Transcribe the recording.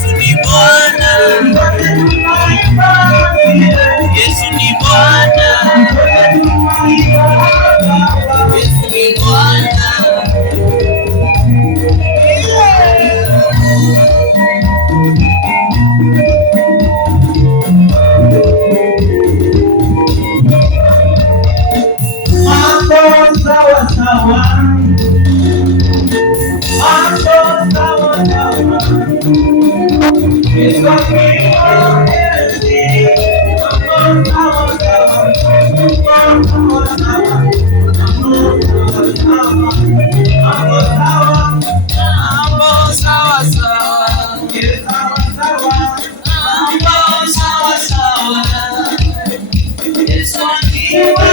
Yesu ni Bwana, Yesu ni Bwana, Yesu ni Bwana. Mambo sawa sawa, mambo sawa sawa, Yesu akiwa enzi. Mambo sawa sawa, mambo sawa, mambo sawa, mambo sawa, Mambo sawa sawa, Yesu sawa sawa, mambo sawa sawa, Yesu akiwa